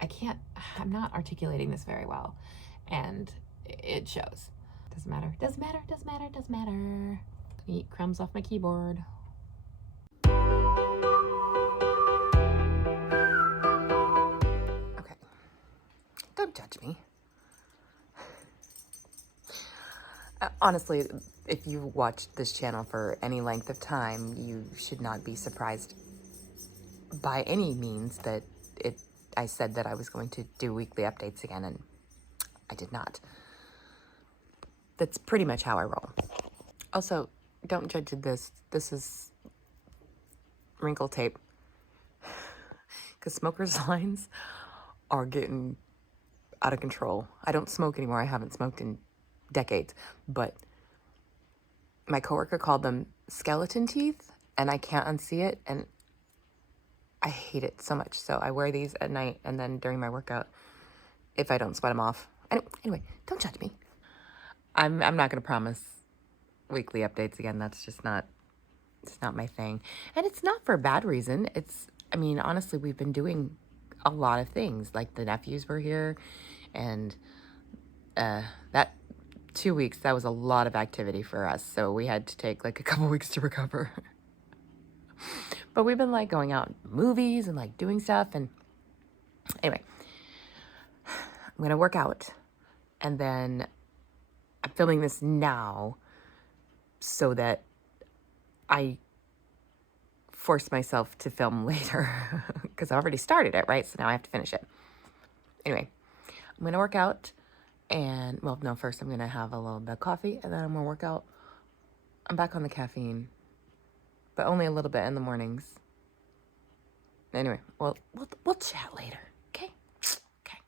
I'm not articulating this very well, and it shows. Doesn't matter, doesn't matter, doesn't matter, doesn't matter. Eat crumbs off my keyboard. Okay, don't judge me. Honestly, if you've watched this channel for any length of time, you should not be surprised by any means that I said that I was going to do weekly updates again, and I did not. That's pretty much how I roll. Also, don't judge this. This is wrinkle tape. Because smokers' lines are getting out of control. I don't smoke anymore. I haven't smoked in decades. But my coworker called them skeleton teeth, and I can't unsee it, and I hate it so much. So I wear these at night and then during my workout if I don't sweat them off. Anyway, don't judge me. I'm not going to promise weekly updates again. That's just not, it's not my thing. And it's not for a bad reason. I mean, honestly, we've been doing a lot of things. Like the nephews were here, and that 2 weeks, that was a lot of activity for us. So we had to take like a couple weeks to recover. But we've been like going out movies and like doing stuff. And anyway, I'm going to work out, and then I'm filming this now so that I force myself to film later because I already started it, right? So now I have to finish it. Anyway, I'm going to work out, and well, no, first I'm going to have a little bit of coffee, and then I'm going to work out. I'm back on the caffeine, but only a little bit in the mornings. Anyway, we'll chat later, okay? Okay.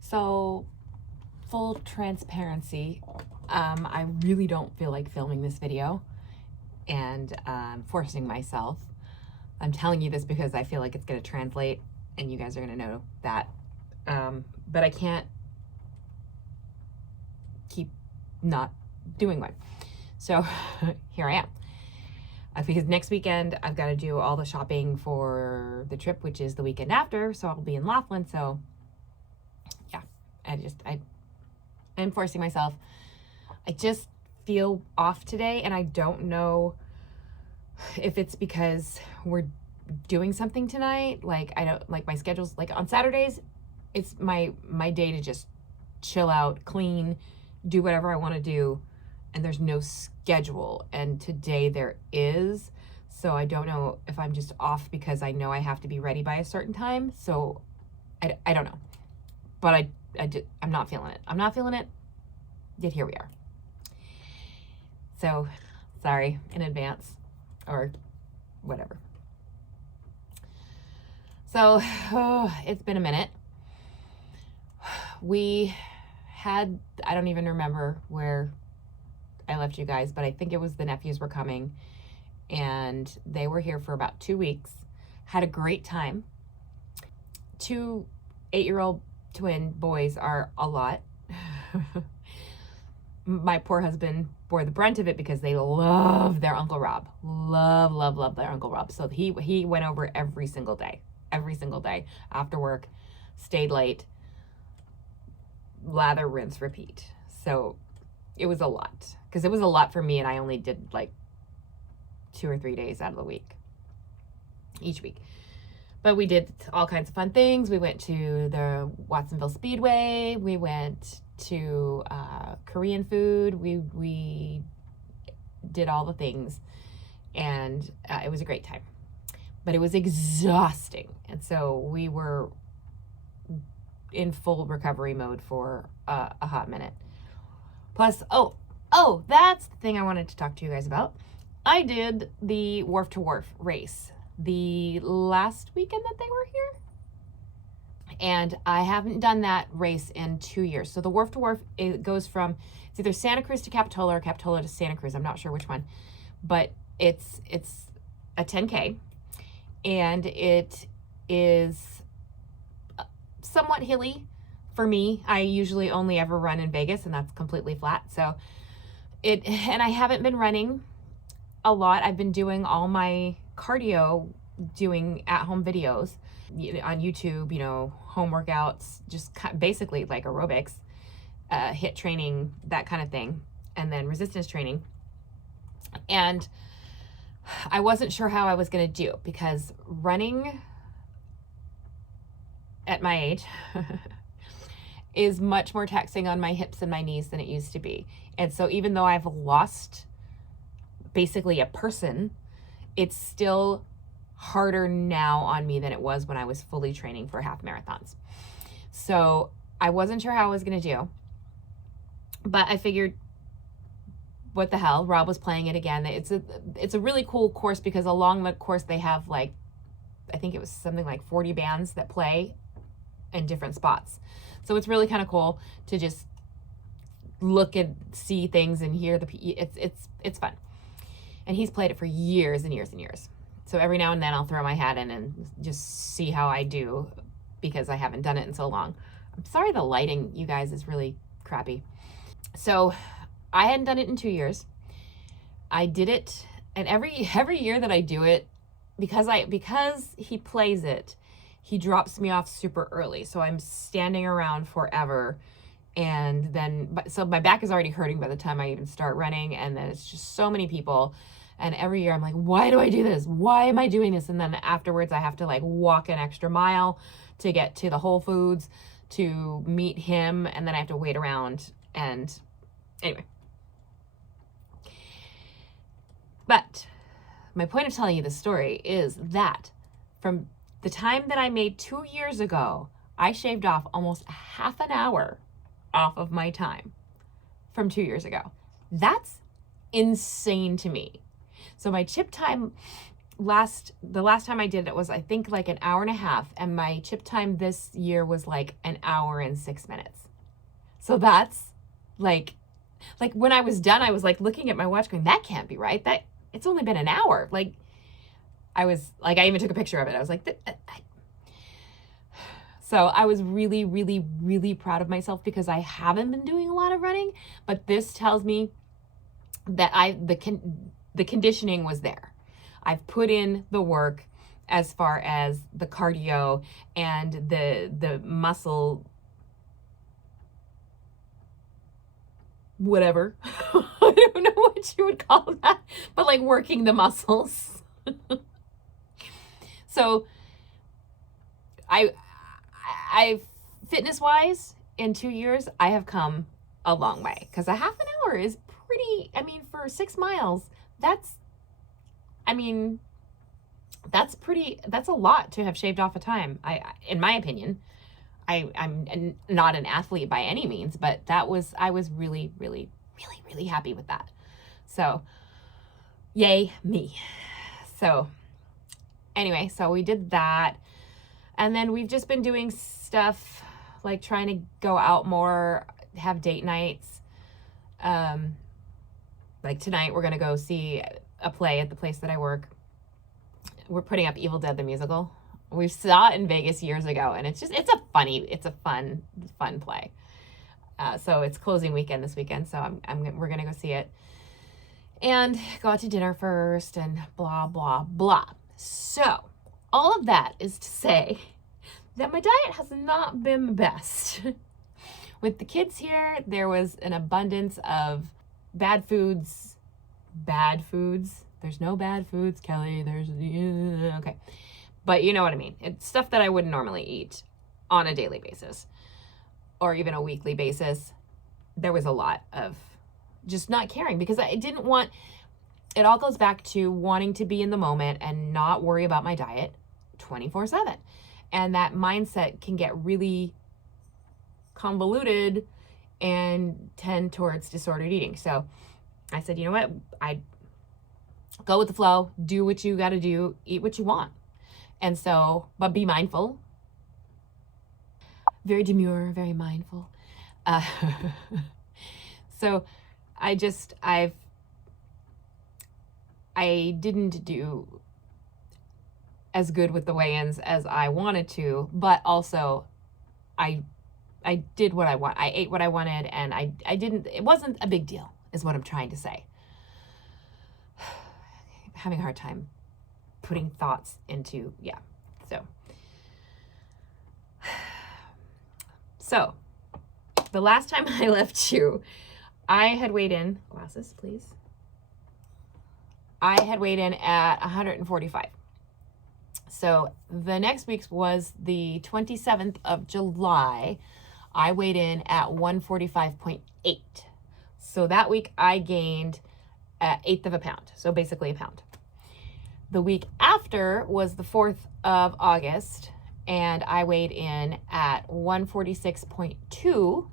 So, full transparency, I really don't feel like filming this video, and forcing myself. I'm telling you this because I feel like it's going to translate, and you guys are going to know that. But I can't keep not doing one. So, here I am. Because next weekend, I've got to do all the shopping for the trip, which is the weekend after, so I'll be in Laughlin, so I'm forcing myself. I just feel off today, and I don't know if it's because we're doing something tonight, like I don't like my schedules, like on Saturdays, it's my day to just chill out, clean, do whatever I want to do, and there's no schedule. And today there is. So I don't know if I'm just off because I know I have to be ready by a certain time. So I don't know. But I'm not feeling it. I'm not feeling it. Yet here we are. So sorry in advance or whatever. So it's been a minute. We had, I don't even remember where I left you guys, but I think it was the nephews were coming, and they were here for about 2 weeks. Had a great time. 2 8-year-old twin boys are a lot. My poor husband bore the brunt of it because they love their Uncle Rob. Love their Uncle Rob. So he went over every single day after work, stayed late, lather, rinse, repeat. So it was a lot, because it was a lot for me, and I only did like 2 or 3 days out of the week, each week. But we did all kinds of fun things. We went to the Watsonville Speedway. We went to Korean food. We did all the things, and it was a great time. But it was exhausting, and so we were in full recovery mode for a hot minute. Plus, oh, that's the thing I wanted to talk to you guys about. I did the Wharf to Wharf race the last weekend that they were here. And I haven't done that race in 2 years. So the Wharf to Wharf, it goes from, it's either Santa Cruz to Capitola or Capitola to Santa Cruz. I'm not sure which one. But it's a 10K. And it is somewhat hilly for me. I usually only ever run in Vegas, and that's completely flat. So and I haven't been running a lot. I've been doing all my cardio, doing at-home videos on YouTube, home workouts, just basically like aerobics, HIIT training, that kind of thing, and then resistance training. And I wasn't sure how I was going to do, because running at my age is much more taxing on my hips and my knees than it used to be. And so even though I've lost basically a person, it's still harder now on me than it was when I was fully training for half marathons. So I wasn't sure how I was going to do, but I figured, what the hell, Rob was playing it again. It's a really cool course, because along the course they have like, I think it was something like 40 bands that play in different spots. So it's really kind of cool to just look and see things and hear it's fun. And he's played it for years and years and years. So every now and then I'll throw my hat in and just see how I do, because I haven't done it in so long. I'm sorry the lighting, you guys, is really crappy. So I hadn't done it in 2 years. I did it, and every year that I do it, because he plays it, he drops me off super early. So I'm standing around forever. And then, so my back is already hurting by the time I even start running. And then it's just so many people. And every year I'm like, why do I do this? Why am I doing this? And then afterwards I have to like walk an extra mile to get to the Whole Foods to meet him. And then I have to wait around. And anyway. But my point of telling you this story is that from the time that I made 2 years ago, I shaved off almost half an hour off of my time from 2 years ago. That's insane to me. So my chip time the last time I did it was, I think, like an hour and a half, and my chip time this year was like an hour and 6 minutes. So that's like when I was done, I was like looking at my watch going, that can't be right. That it's only been an hour. Like I was like, I even took a picture of it. I was like, so I was really, really, really proud of myself, because I haven't been doing a lot of running, but this tells me that the conditioning was there. I've put in the work as far as the cardio and the muscle, whatever. I don't know what you would call that, but like working the muscles. So I fitness wise, in 2 years, I have come a long way, because a half an hour is pretty, I mean, for 6 miles, that's a lot to have shaved off of time. In my opinion, I'm not an athlete by any means, but I was really, really, really, really happy with that. So, yay me. So, anyway, so we did that. And then we've just been doing stuff like trying to go out more, have date nights. Like tonight, we're going to go see a play at the place that I work. We're putting up Evil Dead the Musical. We saw it in Vegas years ago, and it's a fun play. So it's closing weekend this weekend, so we're going to go see it. And go out to dinner first, and blah, blah, blah. So, all of that is to say that my diet has not been the best. With the kids here, there was an abundance of bad foods. Bad foods? There's no bad foods, Kelly. Okay. But you know what I mean. It's stuff that I wouldn't normally eat on a daily basis or even a weekly basis. There was a lot of just not caring, because I didn't want, it all goes back to wanting to be in the moment and not worry about my diet 24/7. And that mindset can get really convoluted and tend towards disordered eating. So I said, you know what? I go with the flow, do what you got to do, eat what you want. And so, but be mindful. Very demure, very mindful. So I didn't do as good with the weigh-ins as I wanted to, but also I did what I want. I ate what I wanted, and it wasn't a big deal, is what I'm trying to say. I'm having a hard time putting thoughts into, yeah. So the last time I left you, I had weighed in, glasses, please. I had weighed in at 145. So the next week's was the 27th of July. I weighed in at 145.8. So that week I gained an eighth of a pound. So basically a pound. The week after was the 4th of August, and I weighed in at 146.2.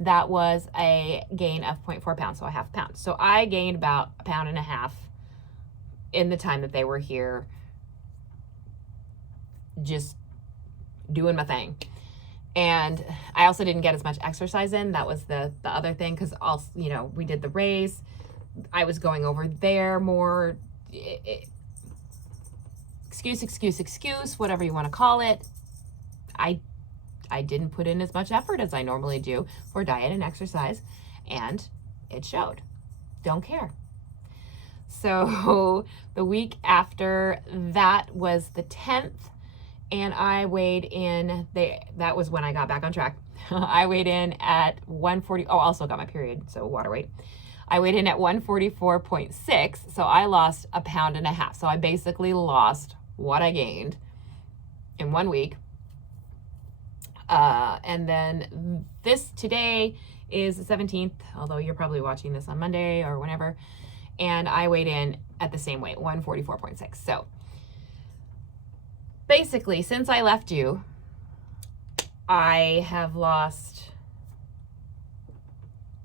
That was a gain of 0.4 pounds, so a half pound. So I gained about a pound and a half in the time that they were here, just doing my thing. And I also didn't get as much exercise in. That was the other thing, because also, you know, we did the race. I was going over there more. Excuse, whatever you want to call it. I didn't put in as much effort as I normally do for diet and exercise, and it showed. Don't care. So the week after that was the 10th, and I weighed in, that was when I got back on track. I weighed in at 140, also got my period, so water weight. I weighed in at 144.6, so I lost a pound and a half. So I basically lost what I gained in 1 week. And then today is the 17th, although you're probably watching this on Monday or whenever, and I weighed in at the same weight, 144.6. So basically, since I left you, I have lost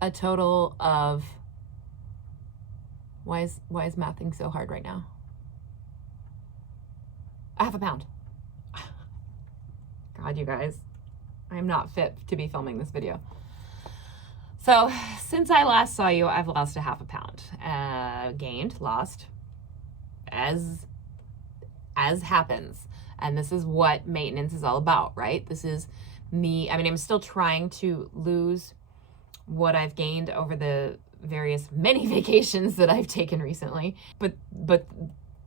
a total of, why is mathing so hard right now? A half a pound. God, you guys, I'm not fit to be filming this video. So since I last saw you, I've lost a half a pound. Gained, lost, as happens. And this is what maintenance is all about, right? This is me. I mean, I'm still trying to lose what I've gained over the many vacations that I've taken recently. But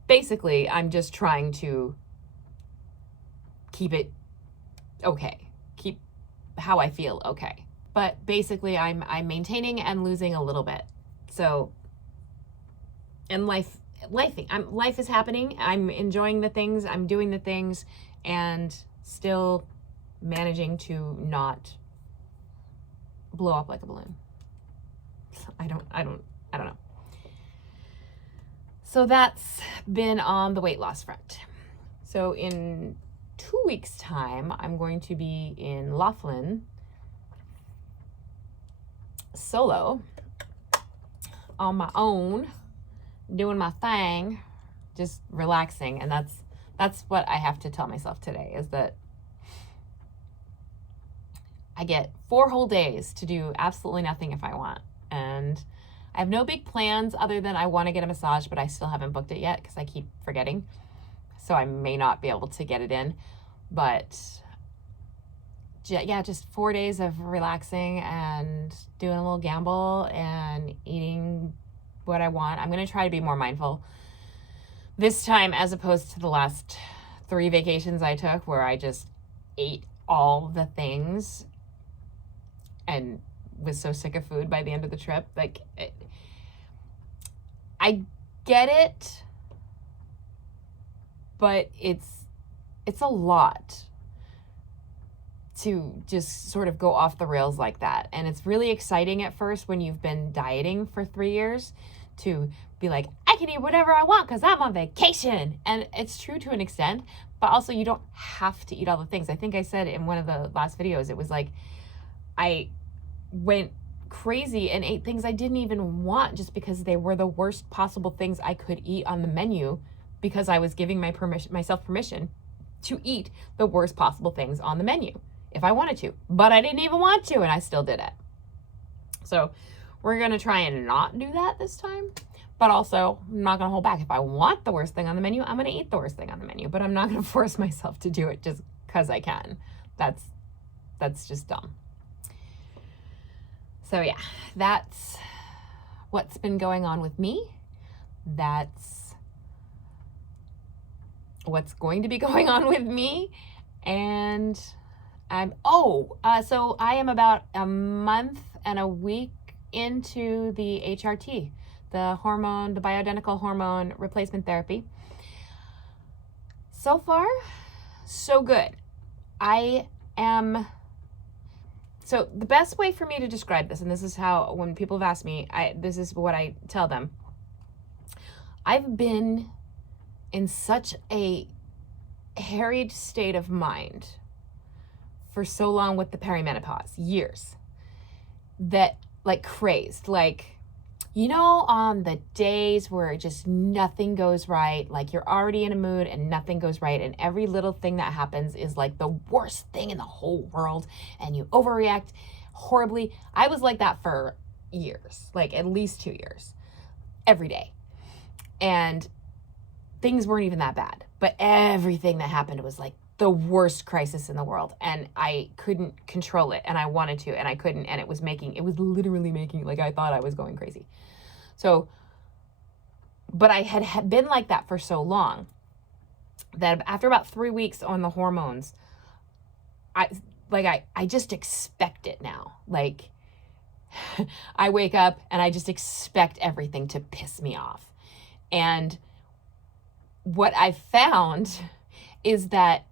basically, I'm just trying to keep it okay. Keep how I feel okay. But basically, I'm maintaining and losing a little bit. So, and life life is happening. I'm enjoying the things, I'm doing the things, and still managing to not blow up like a balloon. I don't know. So that's been on the weight loss front. So in 2 weeks' time, I'm going to be in Laughlin solo on my own, doing my thing, just relaxing. And that's what I have to tell myself today, is that I get 4 whole days to do absolutely nothing if I want. And I have no big plans other than I want to get a massage, but I still haven't booked it yet because I keep forgetting. So I may not be able to get it in. But yeah, just 4 days of relaxing and doing a little gamble and eating what I want. I'm going to try to be more mindful this time as opposed to the last 3 vacations I took where I just ate all the things and was so sick of food by the end of the trip. Like, I get it, but it's a lot to just sort of go off the rails like that. And it's really exciting at first when you've been dieting for 3 years to be like, I can eat whatever I want because I'm on vacation. And it's true to an extent, but also you don't have to eat all the things. I think I said in one of the last videos, it was like, I went crazy and ate things I didn't even want just because they were the worst possible things I could eat on the menu, because I was giving myself permission to eat the worst possible things on the menu if I wanted to, but I didn't even want to, and I still did it. So we're going to try and not do that this time, but also I'm not going to hold back. If I want the worst thing on the menu, I'm going to eat the worst thing on the menu, but I'm not going to force myself to do it just because I can. That's just dumb. So yeah, that's what's been going on with me. That's what's going to be going on with me. And so I am about a month and a week into the HRT, the bioidentical hormone replacement therapy. So far, so good. So the best way for me to describe this, and this is how, when people have asked me, this is what I tell them. I've been in such a harried state of mind for so long with the perimenopause, years, that like crazed, like, you know, on the days where just nothing goes right, like you're already in a mood and nothing goes right, and every little thing that happens is like the worst thing in the whole world, and you overreact horribly. I was like that for years, like at least 2 years, every day. And things weren't even that bad, but everything that happened was like the worst crisis in the world, and I couldn't control it, and I wanted to, and I couldn't, and it was literally making, like, I thought I was going crazy. So, but I had been like that for so long that after about 3 weeks on the hormones, I just expect it now. Like, I wake up and I just expect everything to piss me off. And what I found is that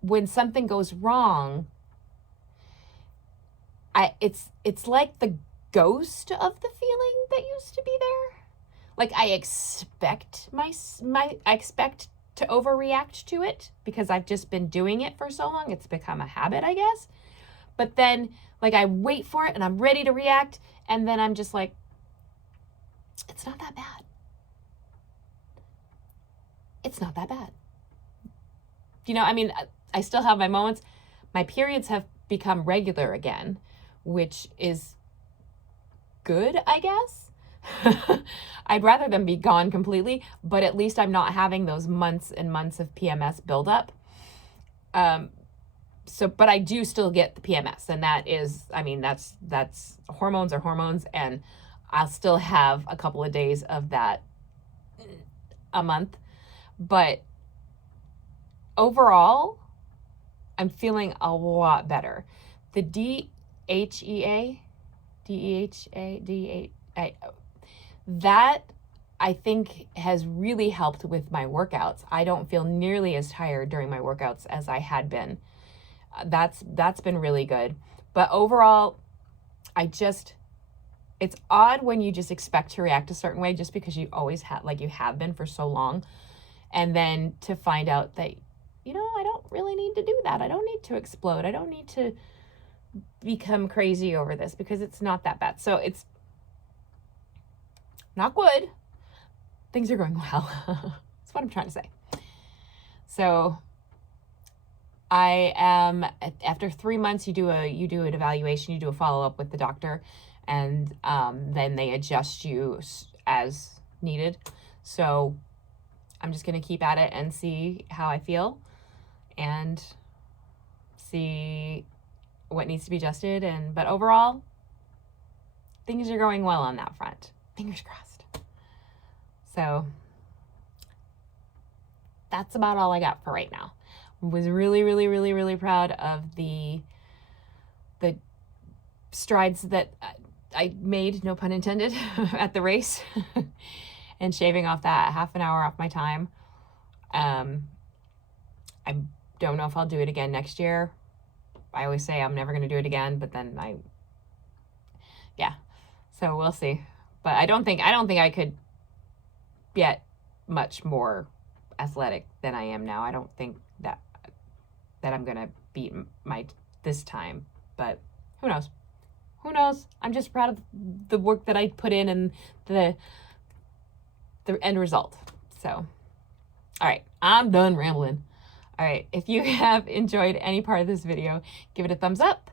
when something goes wrong, it's like the ghost of the feeling that used to be there. Like, I expect I expect to overreact to it because I've just been doing it for so long. It's become a habit, I guess. But then, like, I wait for it and I'm ready to react, and then I'm just like, it's not that bad. It's not that bad. You know, I mean, I still have my moments. My periods have become regular again, which is good, I guess. I'd rather them be gone completely, but at least I'm not having those months and months of PMS buildup. But I do still get the PMS, and that is, I mean, that's hormones are hormones, and I'll still have a couple of days of that a month. But overall, I'm feeling a lot better. The DHEA, that I think has really helped with my workouts. I don't feel nearly as tired during my workouts as I had been. That's been really good. But overall, it's odd when you just expect to react a certain way just because you always have, like you have been for so long. And then to find out that, I don't really need to do that. I don't need to explode. I don't need to become crazy over this because it's not that bad. So it's not good. Things are going well. That's what I'm trying to say. So I am, after 3 months, you do an evaluation, you do a follow-up with the doctor, and then they adjust you as needed. So I'm just going to keep at it and see how I feel and see what needs to be adjusted. But overall, things are going well on that front. Fingers crossed. So that's about all I got for right now. Was really, really, really, really proud of the strides that I made, no pun intended, at the race and shaving off that half an hour off my time. I don't know if I'll do it again next year. I always say I'm never going to do it again, but then so we'll see. But I don't think I could get much more athletic than I am now. I don't think that I'm going to beat this time, but who knows? Who knows? I'm just proud of the work that I put in and the end result. So, all right, I'm done rambling. All right, if you have enjoyed any part of this video, give it a thumbs up,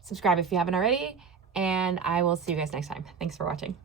subscribe if you haven't already, and I will see you guys next time. Thanks for watching.